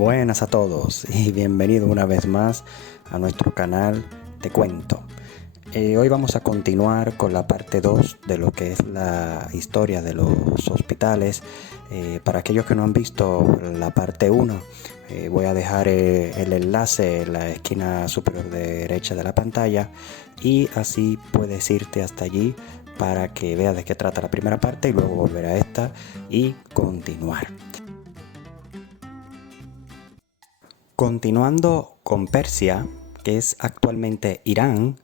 Buenas a todos y bienvenidos una vez más a nuestro canal Te Cuento. Hoy vamos a continuar con la parte 2 de lo que es la historia de los hospitales. Para aquellos que no han visto la parte 1, voy a dejar el enlace en la esquina superior derecha de la pantalla y así puedes irte hasta allí para que veas de qué trata la primera parte y luego volver a esta y continuar. Continuando con Persia, que es actualmente Irán,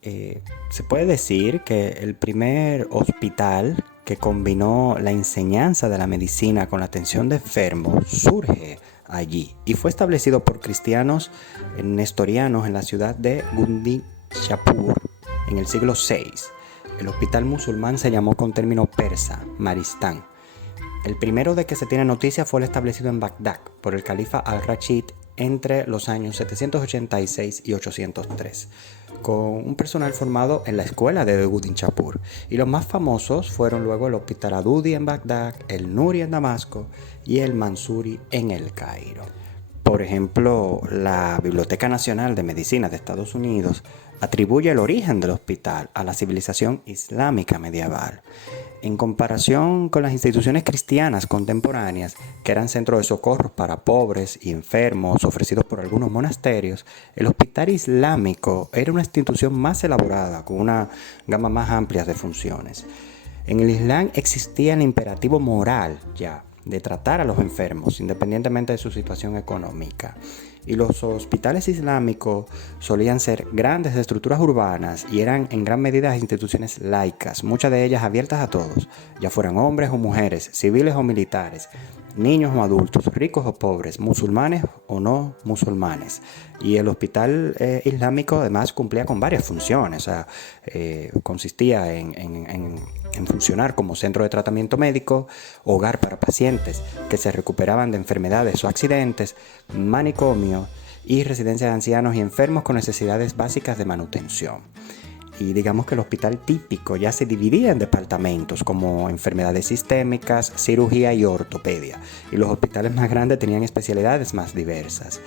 se puede decir que el primer hospital que combinó la enseñanza de la medicina con la atención de enfermos surge allí y fue establecido por cristianos nestorianos en la ciudad de Gundishapur en el siglo VI. El hospital musulmán se llamó con término persa, Maristán. El primero de que se tiene noticia fue el establecido en Bagdad por el califa al-Rashid entre los años 786 y 803, con un personal formado en la escuela de Gundishapur. Y los más famosos fueron luego el Hospital Adudi en Bagdad, el Nuri en Damasco y el Mansuri en el Cairo. Por ejemplo, la Biblioteca Nacional de Medicina de Estados Unidos atribuye el origen del hospital a la civilización islámica medieval. En comparación con las instituciones cristianas contemporáneas, que eran centros de socorro para pobres y enfermos ofrecidos por algunos monasterios, el hospital islámico era una institución más elaborada, con una gama más amplia de funciones. En el Islam existía el imperativo moral ya de tratar a los enfermos, independientemente de su situación económica. Y los hospitales islámicos solían ser grandes estructuras urbanas y eran en gran medida instituciones laicas, muchas de ellas abiertas a todos, ya fueran hombres o mujeres, civiles o militares, niños o adultos, ricos o pobres, musulmanes o no musulmanes. Y el hospital islámico además cumplía con varias funciones, consistía en funcionar como centro de tratamiento médico, hogar para pacientes que se recuperaban de enfermedades o accidentes, manicomio y residencia de ancianos y enfermos con necesidades básicas de manutención. Y digamos que el hospital típico ya se dividía en departamentos como enfermedades sistémicas, cirugía y ortopedia. Y los hospitales más grandes tenían especialidades más diversas.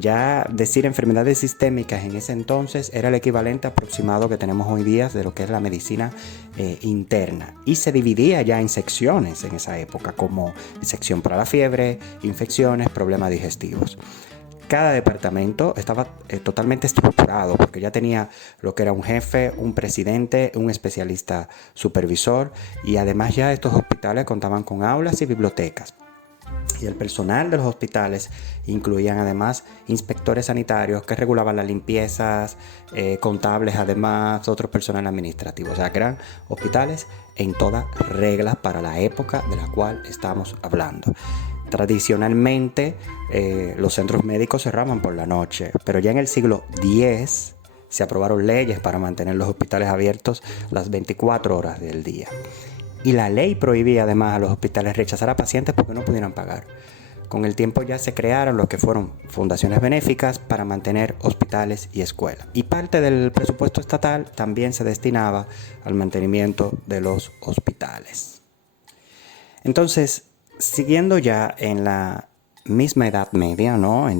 Ya decir enfermedades sistémicas en ese entonces era el equivalente aproximado que tenemos hoy día de lo que es la medicina interna. Y se dividía ya en secciones en esa época, como sección para la fiebre, infecciones, problemas digestivos. Cada departamento estaba totalmente estructurado porque ya tenía lo que era un jefe, un presidente, un especialista supervisor y además ya estos hospitales contaban con aulas y bibliotecas. Y el personal de los hospitales incluían además inspectores sanitarios que regulaban las limpiezas, contables además, otro personal administrativo. O sea que eran hospitales en todas reglas para la época de la cual estamos hablando. Tradicionalmente los centros médicos cerraban por la noche, pero ya en el siglo X se aprobaron leyes para mantener los hospitales abiertos las 24 horas del día. Y la ley prohibía además a los hospitales rechazar a pacientes porque no pudieran pagar. Con el tiempo ya se crearon lo que fueron fundaciones benéficas para mantener hospitales y escuelas. Y parte del presupuesto estatal también se destinaba al mantenimiento de los hospitales. Entonces, siguiendo ya en la misma Edad Media, ¿no?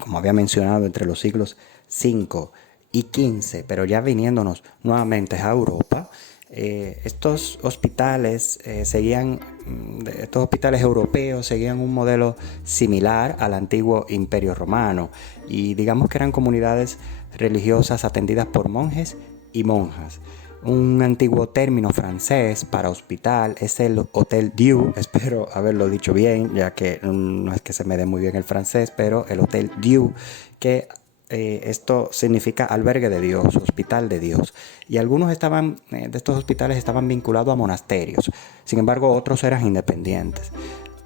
Como había mencionado, entre los siglos V y XV, pero ya viniéndonos nuevamente a Europa, estos hospitales europeos seguían un modelo similar al antiguo Imperio Romano y digamos que eran comunidades religiosas atendidas por monjes y monjas. Un antiguo término francés para hospital es el Hôtel Dieu, espero haberlo dicho bien, ya que no es que se me dé muy bien el francés, pero el Hôtel Dieu, que esto significa albergue de Dios, hospital de Dios. Y algunos de estos hospitales estaban vinculados a monasterios, sin embargo otros eran independientes.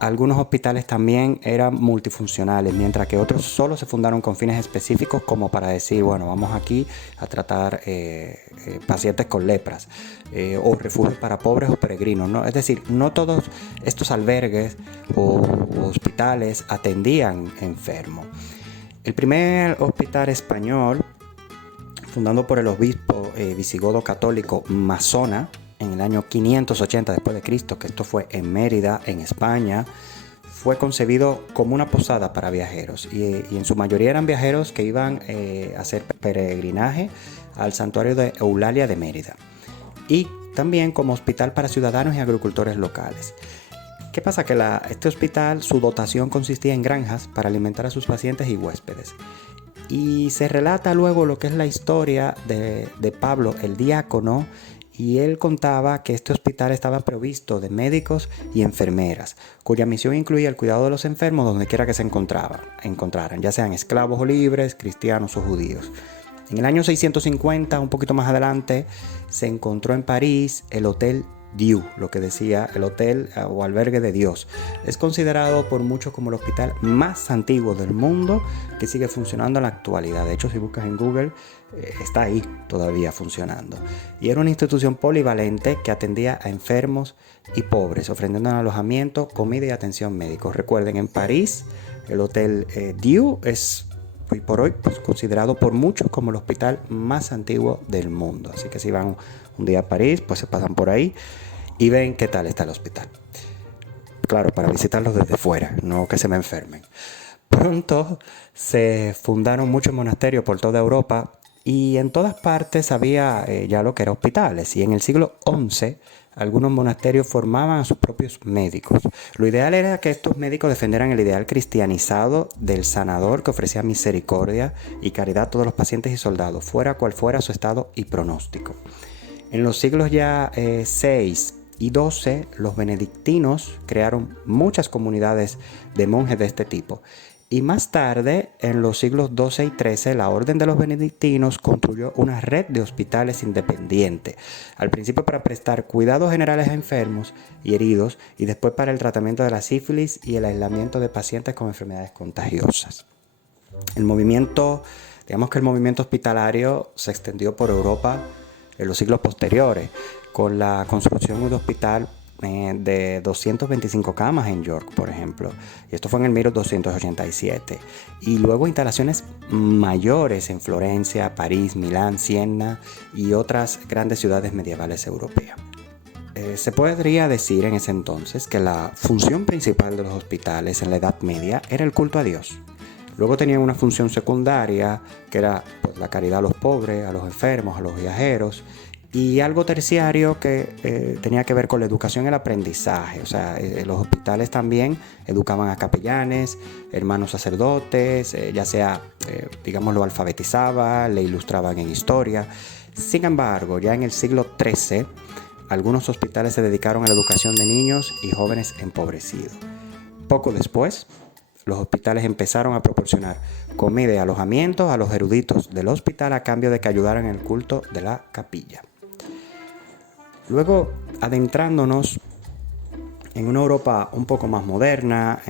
Algunos hospitales también eran multifuncionales, mientras que otros solo se fundaron con fines específicos como para decir, bueno, vamos aquí a tratar pacientes con lepras o refugios para pobres o peregrinos, ¿no? Es decir, no todos estos albergues o hospitales atendían enfermos. El primer hospital español, fundado por el obispo visigodo católico Masona, en el año 580 después de Cristo, que esto fue en Mérida, en España, fue concebido como una posada para viajeros y en su mayoría eran viajeros que iban a hacer peregrinaje al santuario de Eulalia de Mérida y también como hospital para ciudadanos y agricultores locales. ¿Qué pasa? Que este hospital, su dotación consistía en granjas para alimentar a sus pacientes y huéspedes. Y se relata luego lo que es la historia de Pablo, el diácono, y él contaba que este hospital estaba provisto de médicos y enfermeras, cuya misión incluía el cuidado de los enfermos donde quiera que se encontraran, ya sean esclavos o libres, cristianos o judíos. En el año 650, un poquito más adelante, se encontró en París el Hotel Dieu, lo que decía el hotel o albergue de Dios. Es considerado por muchos como el hospital más antiguo del mundo que sigue funcionando en la actualidad. De hecho, si buscas en Google, está ahí todavía funcionando. Y era una institución polivalente que atendía a enfermos y pobres, ofreciendo alojamiento, comida y atención médica. Recuerden, en París, el Hotel Dieu es hoy por hoy considerado por muchos como el hospital más antiguo del mundo. Así que si van un día a París, pues se pasan por ahí y ven qué tal está el hospital. Claro, para visitarlos desde fuera, no que se me enfermen. Pronto se fundaron muchos monasterios por toda Europa y en todas partes había ya lo que eran hospitales. Y en el siglo XI algunos monasterios formaban a sus propios médicos. Lo ideal era que estos médicos defendieran el ideal cristianizado del sanador que ofrecía misericordia y caridad a todos los pacientes y soldados, fuera cual fuera su estado y pronóstico. En los siglos ya 6 y 12, los benedictinos crearon muchas comunidades de monjes de este tipo. Y más tarde, en los siglos 12 y 13, la Orden de los Benedictinos construyó una red de hospitales independientes, al principio para prestar cuidados generales a enfermos y heridos, y después para el tratamiento de la sífilis y el aislamiento de pacientes con enfermedades contagiosas. Digamos que el movimiento hospitalario se extendió por Europa en los siglos posteriores, con la construcción de un hospital de 225 camas en York, por ejemplo. Y esto fue en el 1287. Y luego instalaciones mayores en Florencia, París, Milán, Siena y otras grandes ciudades medievales europeas. Se podría decir en ese entonces que la función principal de los hospitales en la Edad Media era el culto a Dios. Luego tenían una función secundaria que era pues, la caridad a los pobres, a los enfermos, a los viajeros, y algo terciario que tenía que ver con la educación y el aprendizaje. O sea, los hospitales también educaban a capellanes, hermanos sacerdotes, ya sea, lo alfabetizaban, le ilustraban en historia. Sin embargo, ya en el siglo XIII, algunos hospitales se dedicaron a la educación de niños y jóvenes empobrecidos. Poco después, los hospitales empezaron a proporcionar comida y alojamiento a los eruditos del hospital a cambio de que ayudaran en el culto de la capilla. Luego, adentrándonos en una Europa un poco más moderna,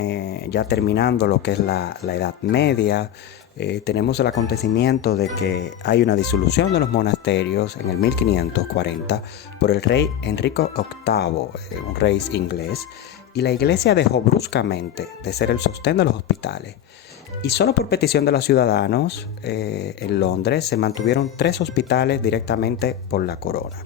ya terminando lo que es la Edad Media, tenemos el acontecimiento de que hay una disolución de los monasterios en el 1540 por el rey Enrique VIII, un rey inglés, y la iglesia dejó bruscamente de ser el sostén de los hospitales. Y solo por petición de los ciudadanos en Londres se mantuvieron 3 hospitales directamente por la corona.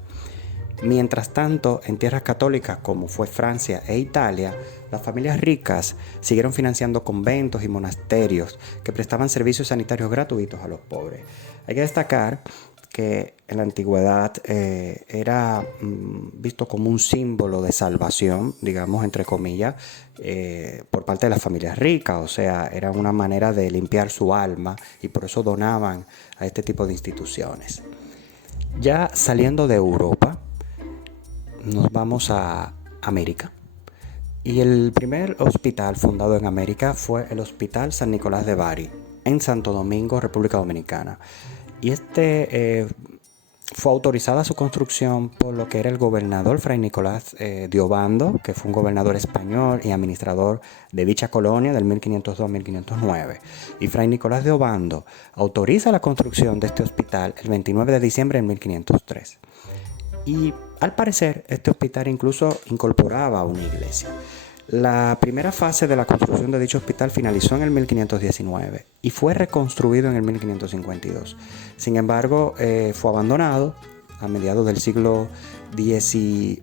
Mientras tanto, en tierras católicas como fue Francia e Italia, las familias ricas siguieron financiando conventos y monasterios que prestaban servicios sanitarios gratuitos a los pobres. Hay que destacar que en la antigüedad era visto como un símbolo de salvación, digamos, entre comillas, por parte de las familias ricas. O sea, era una manera de limpiar su alma y por eso donaban a este tipo de instituciones. Ya saliendo de Europa, nos vamos a América. Y el primer hospital fundado en América fue el Hospital San Nicolás de Bari, en Santo Domingo, República Dominicana. Y fue autorizada su construcción por lo que era el gobernador Fray Nicolás de Obando, que fue un gobernador español y administrador de dicha colonia del 1502 a 1509. Y Fray Nicolás de Obando autoriza la construcción de este hospital el 29 de diciembre de 1503. Y al parecer este hospital incluso incorporaba una iglesia. La primera fase de la construcción de dicho hospital finalizó en el 1519 y fue reconstruido en el 1552. Sin embargo, fue abandonado a mediados del siglo XVIII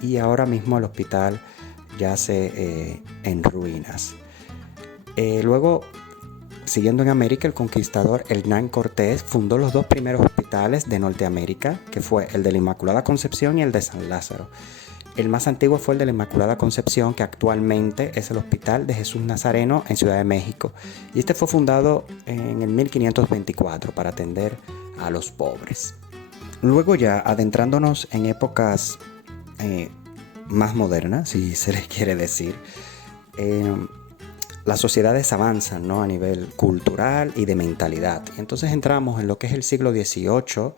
y ahora mismo el hospital yace en ruinas. Luego, siguiendo en América, el conquistador Hernán Cortés fundó los dos primeros hospitales de Norteamérica, que fue el de la Inmaculada Concepción y el de San Lázaro. El más antiguo fue el de la Inmaculada Concepción, que actualmente es el Hospital de Jesús Nazareno en Ciudad de México. Y este fue fundado en el 1524 para atender a los pobres. Luego, ya adentrándonos en épocas más modernas, si se les quiere decir, las sociedades avanzan, ¿no?, a nivel cultural y de mentalidad. Y entonces entramos en lo que es el siglo XVIII,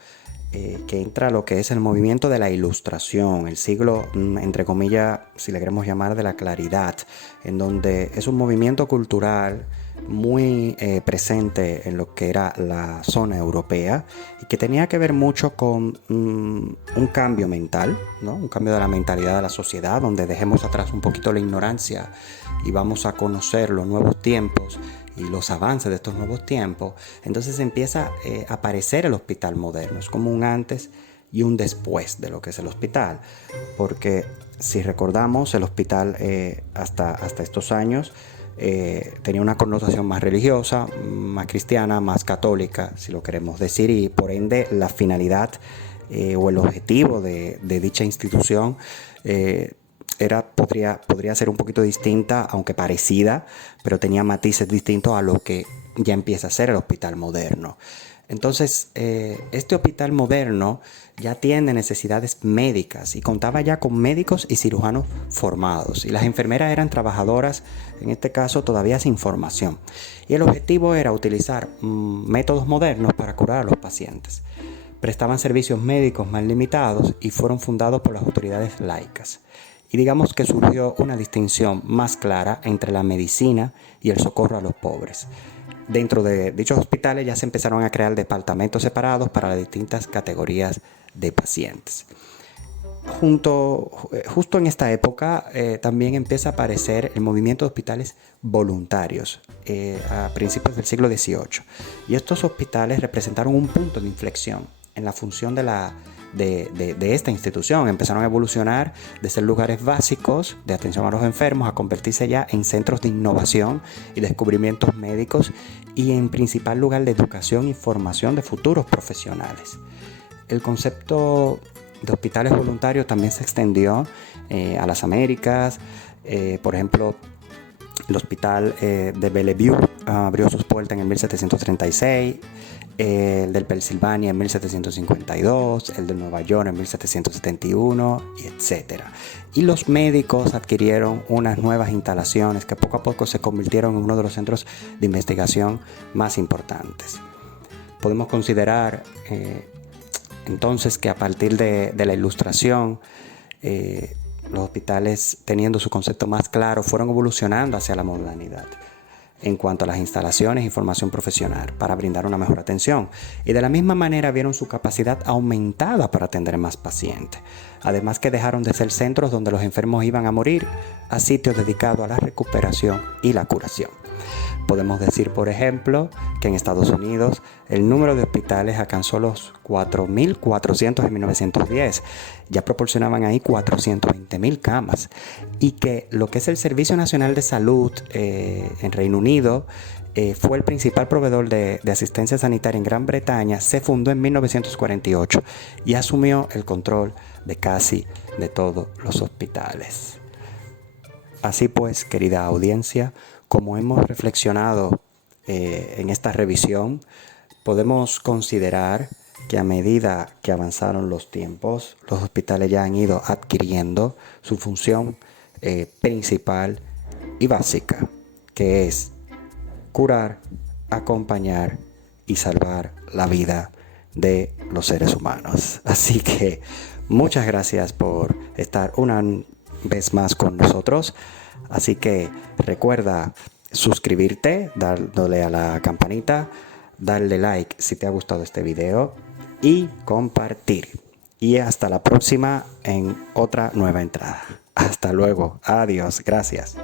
que entra lo que es el movimiento de la Ilustración, el siglo, entre comillas, si le queremos llamar, de la claridad, en donde es un movimiento cultural muy presente en lo que era la zona europea y que tenía que ver mucho con un cambio mental, ¿no?, un cambio de la mentalidad de la sociedad, donde dejemos atrás un poquito la ignorancia y vamos a conocer los nuevos tiempos y los avances de estos nuevos tiempos. Entonces empieza a aparecer el hospital moderno. Es como un antes y un después de lo que es el hospital, porque si recordamos, el hospital hasta estos años tenía una connotación más religiosa, más cristiana, más católica, si lo queremos decir, y por ende la finalidad o el objetivo de dicha institución podría ser un poquito distinta, aunque parecida, pero tenía matices distintos a lo que ya empieza a ser el hospital moderno. Entonces, este hospital moderno ya tiene necesidades médicas y contaba ya con médicos y cirujanos formados. Y las enfermeras eran trabajadoras, en este caso todavía sin formación. Y el objetivo era utilizar métodos modernos para curar a los pacientes. Prestaban servicios médicos más limitados y fueron fundados por las autoridades laicas. Y digamos que surgió una distinción más clara entre la medicina y el socorro a los pobres. Dentro de dichos hospitales ya se empezaron a crear departamentos separados para las distintas categorías de pacientes. Justo en esta época también empieza a aparecer el movimiento de hospitales voluntarios a principios del siglo XVIII. Y estos hospitales representaron un punto de inflexión en la función de esta institución. Empezaron a evolucionar de ser lugares básicos de atención a los enfermos a convertirse ya en centros de innovación y descubrimientos médicos y en principal lugar de educación y formación de futuros profesionales. El concepto de hospitales voluntarios también se extendió a las Américas. Por ejemplo, el hospital de Bellevue abrió sus puertas en el 1736, el del Pensilvania en 1752, el de Nueva York en 1771, etc. Y los médicos adquirieron unas nuevas instalaciones que poco a poco se convirtieron en uno de los centros de investigación más importantes. Podemos considerar entonces que a partir de la Ilustración, los hospitales, teniendo su concepto más claro, fueron evolucionando hacia la modernidad en cuanto a las instalaciones y formación profesional para brindar una mejor atención. Y de la misma manera vieron su capacidad aumentada para atender más pacientes. Además que dejaron de ser centros donde los enfermos iban a morir a sitios dedicados a la recuperación y la curación. Podemos decir, por ejemplo, que en Estados Unidos el número de hospitales alcanzó los 4.400 en 1910. Ya proporcionaban ahí 420.000 camas. Y que lo que es el Servicio Nacional de Salud en Reino Unido fue el principal proveedor de asistencia sanitaria en Gran Bretaña. Se fundó en 1948 y asumió el control de casi de todos los hospitales. Así pues, querida audiencia, como hemos reflexionado en esta revisión, podemos considerar que a medida que avanzaron los tiempos, los hospitales ya han ido adquiriendo su función principal y básica, que es curar, acompañar y salvar la vida de los seres humanos. Así que muchas gracias por estar una vez más con nosotros. Así que recuerda suscribirte, darle a la campanita, darle like si te ha gustado este video y compartir. Y hasta la próxima en otra nueva entrada. Hasta luego. Adiós. Gracias.